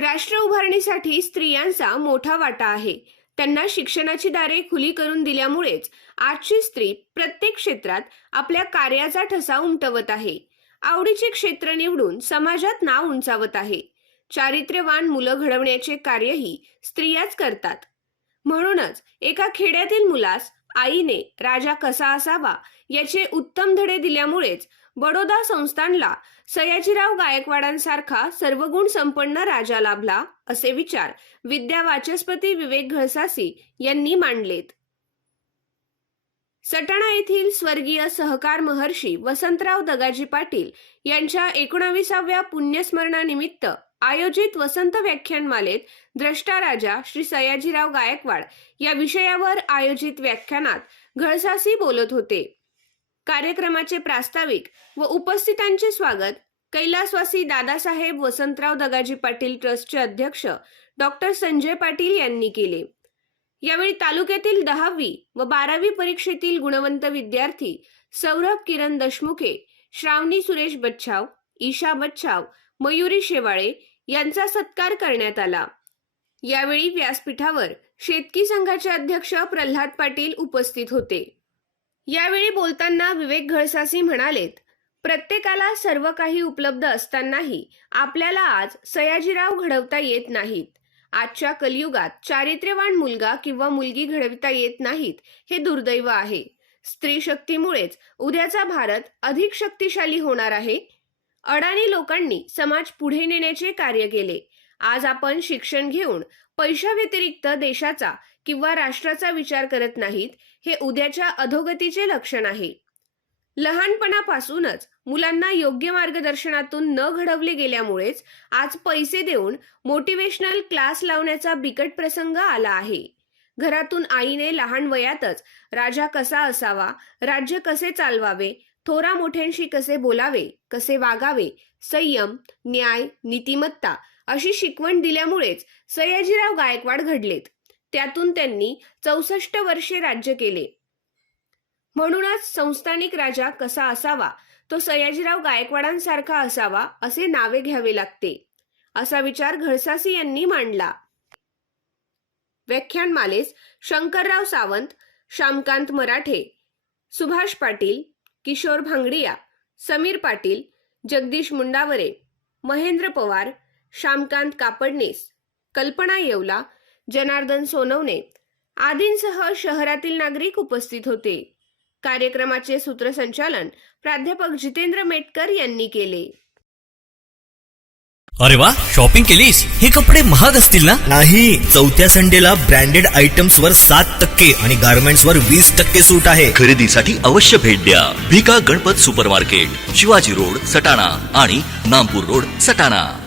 राष्ट्र उभारणीसाठी स्त्रियांचा मोठा वाटा आहे. त्यांना शिक्षणाची दारे खुली करून दिल्यामुळेच आजची स्त्री प्रत्येक क्षेत्रात आपल्या कार्याचा ठसा उमटवत आहे. आवडीचे क्षेत्र निवडून समाजात नाव उंचावत आहे. चारित्र्यवान मुलं घडवण्याचे कार्यही स्त्रियाच करतात. म्हणूनच एका खेड्यातील मुलास आईने राजा कसा असावा याचे उत्तम धडे दिल्यामुळेच बडोदा संस्थानला सयाजीराव गायकवाडांसारखा सर्वगुण संपन्न राजा लाभला असे विचार विद्या वाचस्पती विवेक घळसासी यांनी मांडलेत. सटाणा येथील स्वर्गीय सहकार महर्षी वसंतराव दगाजी पाटील यांच्या एकोणाविसाव्या पुण्यस्मरणानिमित्त आयोजित वसंत व्याख्यानमालेत द्रष्टा राजा श्री सयाजीराव गायकवाड या विषयावर आयोजित व्याख्यानात घळसासी बोलत होते. कार्यक्रमाचे प्रास्ताविक व उपस्थितांचे स्वागत कैलासवासी दादासाहेब वसंतराव दगाजी पाटील ट्रस्टचे अध्यक्ष डॉक्टर संजय पाटील यांनी केले. यावेळी तालुक्यातील दहावी व बारावी परीक्षेतील गुणवंत विद्यार्थी सौरभ किरण दशमुखे श्रावणी सुरेश बच्छाव ईशा बच्छाव मयुरी शेवाळे यांचा सत्कार करण्यात आला. यावेळी व्यासपीठावर शेतकी संघाचे अध्यक्ष प्रल्हाद पाटील उपस्थित होते. यावेळी बोलताना विवेक घळसासी म्हणालेत प्रत्येकाला सर्व काही उपलब्ध असतानाही आपल्याला आज सयाजीराव घडवता येत नाहीत. आजच्या कलियुगात चारित्र्यवान मुलगा किंवा मुलगी घडविता येत नाहीत हे दुर्दैव आहे. स्त्री शक्तीमुळेच उद्याचा भारत अधिक शक्तिशाली होणार आहे. अडाणी लोकांनी समाज पुढे नेण्याचे कार्य केले. आज आपण शिक्षण घेऊन पैशाव्यतिरिक्त देशाचा किंवा राष्ट्राचा विचार करत नाहीत हे उद्याच्या अधोगतीचे लक्षण आहे. लहानपणापासूनच मुलांना योग्य मार्गदर्शनातून न घडवले गेल्यामुळेच आज पैसे देऊन मोटिवेशनल क्लास लावण्याचा बिकट प्रसंग आला आहे. घरातून आईने लहान वयातच राजा कसा असावा राज्य कसे चालवावे थोरा मोठ्यांशी कसे बोलावे कसे वागावे संयम न्याय नीतिमत्ता अशी शिकवण दिल्यामुळेच सयाजीराव गायकवाड घडलेत. त्यातून त्यांनी चौसष्ट वर्षे राज्य केले. म्हणूनच संस्थानिक राजा कसा असावा तो सयाजीराव गायकवाडांसारखा असावा असे नावे घ्यावे लागते असा विचार घळसासी यांनी मांडला. व्याख्यानमालेस शंकरराव सावंत श्यामकांत मराठे सुभाष पाटील किशोर भांगडिया समीर पाटील जगदीश मुंडावरे महेंद्र पवार श्यामकांत कापडनेस कल्पना येवला जनार्दन सोनवणे आदींसह शहरातील नागरिक उपस्थित होते. कार्यक्रमाचे सूत्रसंचालन प्राध्यापक जितेंद्र मेटकर यांनी केले. अरे वा शॉपिंग केलीस? हे कपडे महाग असतील ना? नाही चौथ्या संडेला ब्रँडेड आयटम्स वर सात टक्के आणि गार्मेंट्स वर वीस टक्के सूट आहे. खरेदीसाठी अवश्य भेट द्या. Bhika Ganpat super market Shivaji road Satana आणि नामपूर रोड सटाणा.